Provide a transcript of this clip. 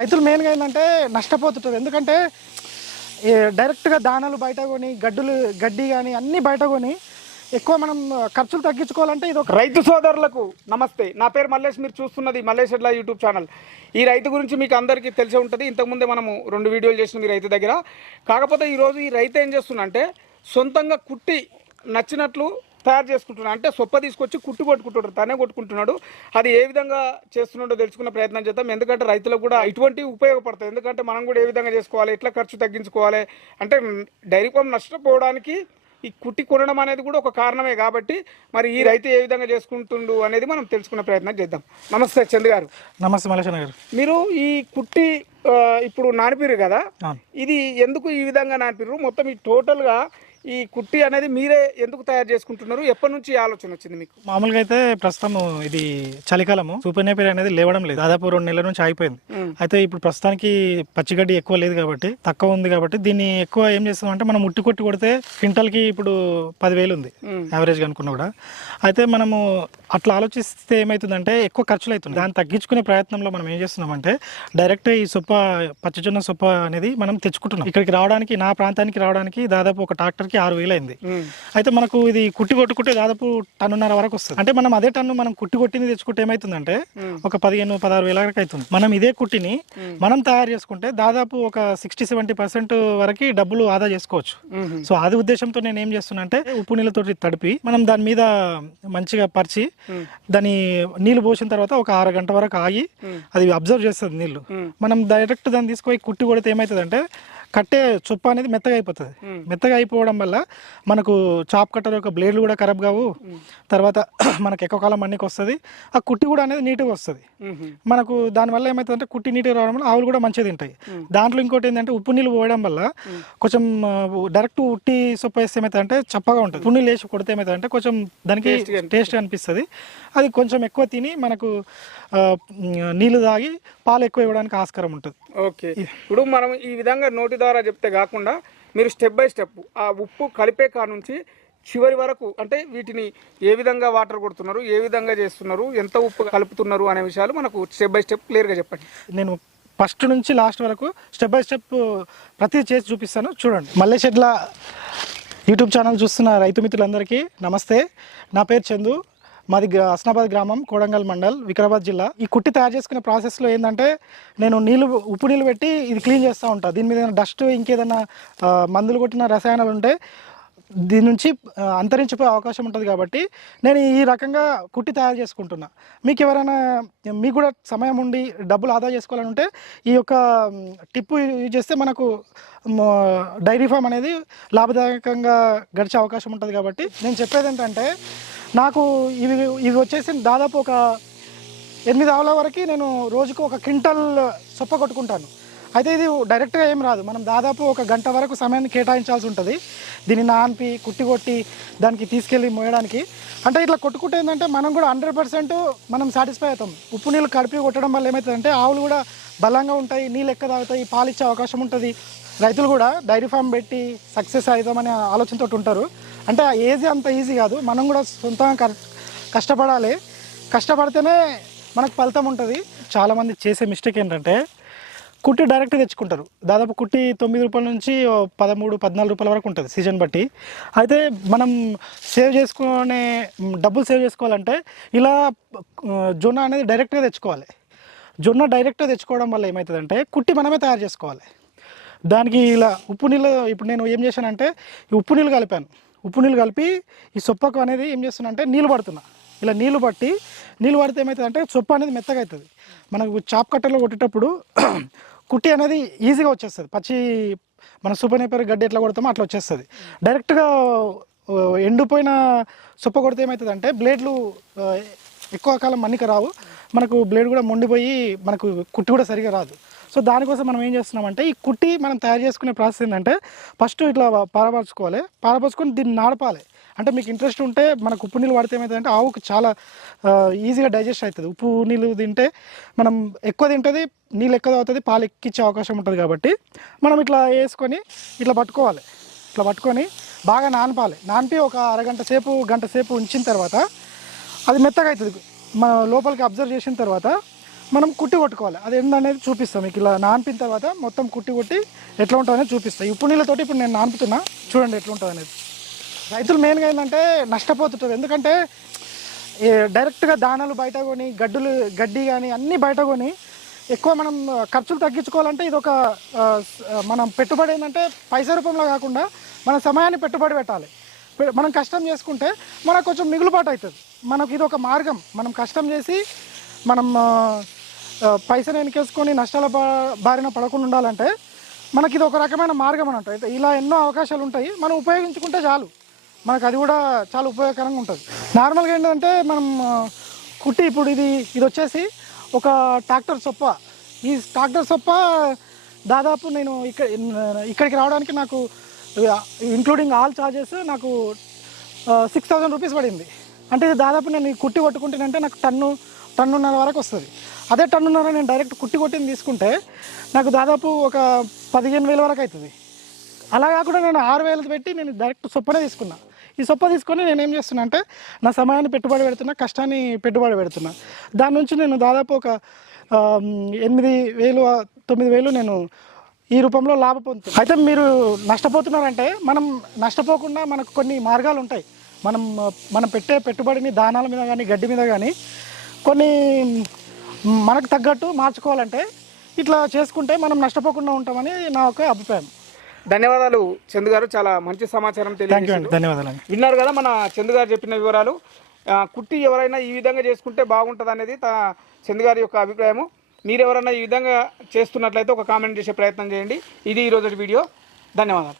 రైతులు మెయిన్గా ఏంటంటే నష్టపోతుంటారు. ఎందుకంటే డైరెక్ట్గా దానాలు బయట కొని గడ్డులు గడ్డి కానీ అన్నీ బయట కొని ఎక్కువ మనం ఖర్చులు తగ్గించుకోవాలంటే ఇది ఒక రైతు సోదరులకు నమస్తే. నా పేరు మల్లేష్ మీరు చూస్తున్నది మల్లేష్ ఎడ్ల యూట్యూబ్ ఛానల్. ఈ రైతు గురించి మీకు అందరికీ తెలిసే ఉంటుంది. ఇంతకుముందే మనము రెండు వీడియోలు చేసినాం ఈ రైతు దగ్గర. కాకపోతే ఈరోజు ఈ రైతు ఏం చేస్తుందంటే సొంతంగా కుట్టి నచ్చినట్లు తయారు చేసుకుంటున్నాడు. అంటే సొప్ప తీసుకొచ్చి కుట్టు కొట్టుకుంటున్నాడు. తనే కొట్టుకుంటున్నాడు. అది ఏ విధంగా చేస్తున్నాడో తెలుసుకునే ప్రయత్నం చేద్దాం. ఎందుకంటే రైతులకు కూడా ఇటువంటి ఉపయోగపడతాయి. ఎందుకంటే మనం కూడా ఏ విధంగా చేసుకోవాలి? ఎట్లా ఖర్చు తగ్గించుకోవాలి? అంటే డైరీ ఫామ్ నష్టపోవడానికి ఈ కుట్టి కొనడం అనేది కూడా ఒక కారణమే కాబట్టి మరి ఈ రైతు ఏ విధంగా చేసుకుంటుండు అనేది మనం తెలుసుకునే ప్రయత్నం చేద్దాం. నమస్తే చంద్ర గారు. నమస్తే మలేషన్న గారు. మీరు ఈ కుట్టి ఇప్పుడు నానిపిరు కదా. ఇది ఎందుకు ఈ విధంగా నానిపిరు మొత్తం ఈ టోటల్గా ఈ కుట్టి అనేది మీరే ఎందుకు తయారు చేసుకుంటున్నారు? ఎప్పటి నుంచి ఆలోచన వచ్చింది మీకు? మామూలుగా అయితే ప్రస్తుతం ఇది చలికాలము. సూపర్ నేపర్ అనేది లేవడం లేదు. దాదాపు రెండు నెలల నుంచి ఆగిపోయింది. అయితే ఇప్పుడు ప్రస్తుతానికి పచ్చిగడ్డి ఎక్కువ లేదు కాబట్టి తక్కువ ఉంది కాబట్టి దీన్ని ఎక్కువ ఏం చేస్తాం అంటే మనం ముట్టి కొట్టి కొడితే క్వింటల్కి ఇప్పుడు పదివేలు ఉంది మ్మ్. యావరేజ్గా అనుకున్నా కూడా. అయితే మనము అట్లా ఆలోచిస్తే ఏమవుతుందంటే ఎక్కువ ఖర్చులు అవుతుంది దాన్ని తగ్గించుకునే ప్రయత్నంలో మనం ఏం చేస్తున్నామంటే డైరెక్ట్ ఈ సొప్ప పచ్చజొన్న సొప్ప అనేది మనం తెచ్చుకుంటున్నాం. ఇక్కడికి రావడానికి నా ప్రాంతానికి రావడానికి దాదాపు ఒక ట్రాక్టర్కి ఆరు వేలు అయింది. అయితే మనకు ఇది కుట్టి కొట్టుకుంటే దాదాపు టన్నున్నర వరకు వస్తుంది. అంటే మనం అదే టన్ను మనం కుట్టి కొట్టింది తెచ్చుకుంటే ఏమైతుందంటే ఒక పదిహేను పదహారు వేల వరకు అవుతుంది. మనం ఇదే కుట్టిని మనం తయారు చేసుకుంటే దాదాపు ఒక సిక్స్టీ సెవెంటీ పర్సెంట్ వరకు డబ్బులు ఆదా చేసుకోవచ్చు. సో అది ఉద్దేశంతో నేను ఏం చేస్తున్నా అంటే ఉప్పు నీళ్ళతో తడిపి మనం దాని మీద మంచిగా పరిచి దాని నీళ్ళు పోసిన తర్వాత ఒక ఆరు గంట వరకు ఆగి అది అబ్జర్వ్ చేస్తుంది నీళ్ళు మనం డైరెక్ట్ దాన్ని తీసుకుపోయి కుట్టి కొడితే ఏమవుతుందంటే కట్టే చొప్ప అనేది మెత్తగా అయిపోతుంది. మెత్తగా అయిపోవడం వల్ల మనకు చాప్ కట్టర్ యొక్క బ్లేడ్లు కూడా ఖరాబ్ కావు. తర్వాత మనకు ఎక్కువ కాలం మన్నికి వస్తుంది. ఆ కుట్టి కూడా అనేది నీట్గా వస్తుంది. మనకు దానివల్ల ఏమవుతుందంటే కుట్టి నీట్గా రావడం వల్ల ఆవులు కూడా మంచిగా తింటాయి. దాంట్లో ఇంకోటి ఏంటంటే ఉప్పు నీళ్ళు పోయడం వల్ల కొంచెం డైరెక్ట్ ఉట్టి సొప్ప వేస్తే ఏమవుతుందంటే చప్పగా ఉంటుంది. ఉప్పు నీళ్ళు వేసి కొడితే ఏమవుతుందంటే కొంచెం దానికి టేస్ట్ అనిపిస్తుంది. అది కొంచెం ఎక్కువ తిని మనకు నీళ్ళు తాగి పాలు ఎక్కువ ఇవ్వడానికి ఆస్కారం ఉంటుంది. ఓకే. ఇప్పుడు మనం ఈ విధంగా నోటి ద్వారా చెప్తే కాకుండా మీరు స్టెప్ బై స్టెప్ ఆ ఉప్పు కలిపే కా నుంచి చివరి వరకు అంటే వీటిని ఏ విధంగా వాటర్ కొడుతున్నారు ఏ విధంగా చేస్తున్నారు ఎంత ఉప్పు కలుపుతున్నారు అనే విషయాలు మనకు స్టెప్ బై స్టెప్ క్లియర్గా చెప్పండి. నేను ఫస్ట్ నుంచి లాస్ట్ వరకు స్టెప్ బై స్టెప్ ప్రతి చేసి చూపిస్తాను. చూడండి. మల్లేషెడ్ల యూట్యూబ్ ఛానల్ చూస్తున్న రైతు మిత్రులందరికీ నమస్తే. నా పేరు చందు. మాది గ్రా- హస్నాబాద్ గ్రామం కోడంగల్ మండల్ వికారాబాద్ జిల్లా. ఈ కుట్టి తయారు చేసుకునే ప్రాసెస్లో ఏంటంటే నేను నీళ్ళు ఉప్పు నీళ్ళు పెట్టి ఇది క్లీన్ చేస్తూ ఉంటాను దీని మీద ఏదైనా డస్ట్ ఇంకేదైనా మందులు కొట్టిన రసాయనాలు ఉంటే దీని నుంచి అంతరించిపోయే అవకాశం ఉంటుంది కాబట్టి నేను ఈ రకంగా కుట్టి తయారు చేసుకుంటున్నా. మీకు ఎవరైనా మీకు కూడా సమయం ఉండి డబ్బులు ఆదా చేసుకోవాలని ఉంటే ఈ యొక్క టిప్పు యూజ్ చేస్తే మనకు డైరీ ఫామ్ అనేది లాభదాయకంగా గడిచే అవకాశం ఉంటుంది కాబట్టి నేను చెప్పేది ఏంటంటే నాకు ఇవి ఇవి వచ్చేసి దాదాపు ఒక ఎనిమిది ఆవుల వరకు నేను రోజుకు ఒక క్వింటల్ సొప్ప కొట్టుకుంటాను. అయితే ఇది డైరెక్ట్గా ఏం రాదు. మనం దాదాపు ఒక గంట వరకు సమయాన్ని కేటాయించాల్సి ఉంటుంది. దీన్ని నాన్పి కుట్టి కొట్టి దానికి తీసుకెళ్ళి మోయడానికి. అంటే ఇట్లా కొట్టుకుంటే ఏంటంటే మనం కూడా హండ్రెడ్ పర్సెంట్ మనం సాటిస్ఫై అవుతాం. ఉప్పు నీళ్ళు కడిపి కొట్టడం వల్ల ఏమవుతుందంటే ఆవులు కూడా బలంగా ఉంటాయి నీళ్ళు ఎక్క తాగుతాయి పాలు ఇచ్చే అవకాశం ఉంటుంది. రైతులు కూడా డైరీ ఫామ్ పెట్టి సక్సెస్ అవుతామనే ఆలోచనతో ఉంటారు. అంటే ఆ ఏజీ అంత ఈజీ కాదు. మనం కూడా సొంతంగా కష్టపడాలి. కష్టపడితేనే మనకు ఫలితం ఉంటుంది. చాలామంది చేసే మిస్టేక్ ఏంటంటే కుట్టి డైరెక్ట్ తెచ్చుకుంటారు. దాదాపు కుట్టి తొమ్మిది రూపాయల నుంచి పదమూడు పద్నాలుగు రూపాయల వరకు ఉంటుంది సీజన్ బట్టి. అయితే మనం సేవ్ చేసుకునే డబ్బులు సేవ్ చేసుకోవాలంటే ఇలా జొన్న అనేది డైరెక్ట్గా తెచ్చుకోవాలి. జొన్న డైరెక్ట్గా తెచ్చుకోవడం వల్ల ఏమవుతుందంటే కుట్టి మనమే తయారు చేసుకోవాలి. దానికి ఇలా ఉప్పు నీళ్ళు ఇప్పుడు నేను ఏం చేశానంటే ఉప్పు నీళ్ళు కలిపాను. ఉప్పు నీళ్ళు కలిపి ఈ సొప్పకు అనేది ఏం చేస్తున్నా నీళ్ళు పడుతున్నా. ఇలా నీళ్ళు పట్టి నీళ్ళు పడితే ఏమవుతుందంటే సొప్ప అనేది మెత్తగా అవుతుంది మనకు చాప్ కట్టలో కొట్టేటప్పుడు కుట్టి అనేది ఈజీగా వచ్చేస్తుంది. పచ్చి మన సూపర్ నేపర్ గడ్డి ఎట్లా కొడతామో అట్లా వచ్చేస్తుంది. డైరెక్ట్గా ఎండిపోయిన సొప్ప కొడితే ఏమవుతుంది అంటే బ్లేడ్లు ఎక్కువ కాలం మన్నిక రావు. మనకు బ్లేడ్ కూడా మొండిపోయి మనకు కుట్టి కూడా సరిగా రాదు. సో దానికోసం మనం ఏం చేస్తున్నామంటే ఈ కుట్టి మనం తయారు చేసుకునే ప్రాసెస్ ఏంటంటే ఫస్ట్ ఇట్లా పారపరచుకోవాలి పారపరచుకొని దీన్ని నాడపాలి. అంటే మీకు ఇంట్రెస్ట్ ఉంటే మనకు ఉప్పు నీళ్ళు వాడితే ఏమవుతుందంటే ఆవుకు చాలా ఈజీగా డైజెస్ట్ అవుతుంది. ఉప్పు నీళ్ళు తింటే మనం ఎక్కువ తింటుంది నీళ్ళు ఎక్కువ అవుతుంది పాలు ఎక్కిచ్చే అవకాశం ఉంటుంది కాబట్టి మనం ఇట్లా వేసుకొని ఇట్లా పట్టుకోవాలి. ఇట్లా పట్టుకొని బాగా నానపాలి. నానిపి ఒక అరగంట సేపు గంట సేపు ఉంచిన తర్వాత అది మెత్తగా అవుతుంది మన లోపలికి అబ్జర్వ్ చేసిన తర్వాత మనం కుట్టి కొట్టుకోవాలి. అది ఏంటనేది చూపిస్తాం. మీకు ఇలా నానిపిన తర్వాత మొత్తం కుట్టి కొట్టి ఎట్లా ఉంటుంది అనేది చూపిస్తాం. ఇప్పుడు నీళ్ళతోటి ఇప్పుడు నేను నానుపుతున్నా. చూడండి ఎట్లా ఉంటుంది అనేది రైతులు మెయిన్గా ఏంటంటే నష్టపోతుంటారు. ఎందుకంటే డైరెక్ట్గా దానాలు బయట కొని గడ్డులు గడ్డి కానీ అన్నీ బయట కొని ఎక్కువ మనం ఖర్చులు తగ్గించుకోవాలంటే ఇది ఒక మనం పెట్టుబడి ఏంటంటే పైసా రూపంలో కాకుండా మన సమయాన్ని పెట్టుబడి పెట్టాలి. మనం కష్టం చేసుకుంటే మనకు కొంచెం మిగులుబాటు అవుతుంది. మనకు ఇది ఒక మార్గం. మనం కష్టం చేసి మనం పైసలు వెనకేసుకొని నష్టాల బారిన పడకుండా ఉండాలంటే మనకి ఇది ఒక రకమైన మార్గం అని అయితే ఇలా ఎన్నో అవకాశాలు ఉంటాయి. మనం ఉపయోగించుకుంటే చాలు. మనకు అది కూడా చాలా ఉపయోగకరంగా ఉంటుంది. నార్మల్గా ఏంటంటే మనం కుట్టి ఇప్పుడు ఇది ఇది వచ్చేసి ఒక ట్రాక్టర్ సొప్ప. ఈ ట్రాక్టర్ సొప్ప దాదాపు నేను ఇక్కడ ఇక్కడికి రావడానికి నాకు ఇంక్లూడింగ్ ఆల్ చార్జెస్ నాకు సిక్స్ థౌజండ్ రూపీస్ పడింది. అంటే ఇది దాదాపు నేను ఈ కుట్టి కొట్టుకుంటేనంటే నాకు టన్ను టన్నున్నర వరకు వస్తుంది. అదే టన్నున్నర నేను డైరెక్ట్ కుట్టి కొట్టింది తీసుకుంటే నాకు దాదాపు ఒక పదిహేను వేల వరకు అవుతుంది అలా కాకుండా నేను ఆరు వేలు పెట్టి నేను డైరెక్ట్ సొప్పనే తీసుకున్నా. ఈ సొప్ప తీసుకొని నేను ఏం చేస్తున్నా అంటే నా సమయాన్ని పెట్టుబడి పెడుతున్నా కష్టాన్ని పెట్టుబడి పెడుతున్నా. దాని నుంచి నేను దాదాపు ఒక ఎనిమిది వేలు తొమ్మిది వేలు నేను ఈ రూపంలో లాభ పొందుతున్నాను అయితే మీరు నష్టపోతున్నారంటే మనం నష్టపోకుండా మనకు కొన్ని మార్గాలు ఉంటాయి మనం మనం పెట్టే పెట్టుబడిని దానాల మీద కానీ గడ్డి మీద కానీ కొన్ని మనకు తగ్గట్టు మార్చుకోవాలంటే ఇట్లా చేసుకుంటే మనం నష్టపోకుండా ఉంటామని నా ఒక అభిప్రాయం. ధన్యవాదాలు చందు గారు. చాలా మంచి సమాచారం ధన్యవాదాలు విన్నారు కదా మన చందు గారు చెప్పిన వివరాలు. కుట్టి ఎవరైనా ఈ విధంగా చేసుకుంటే బాగుంటుంది అనేది చందు గారి యొక్క అభిప్రాయము. మీరు ఎవరైనా ఈ విధంగా చేస్తున్నట్లయితే ఒక కామెంట్ చేసే ప్రయత్నం చేయండి. ఇది ఈరోజు వీడియో. ధన్యవాదాలు.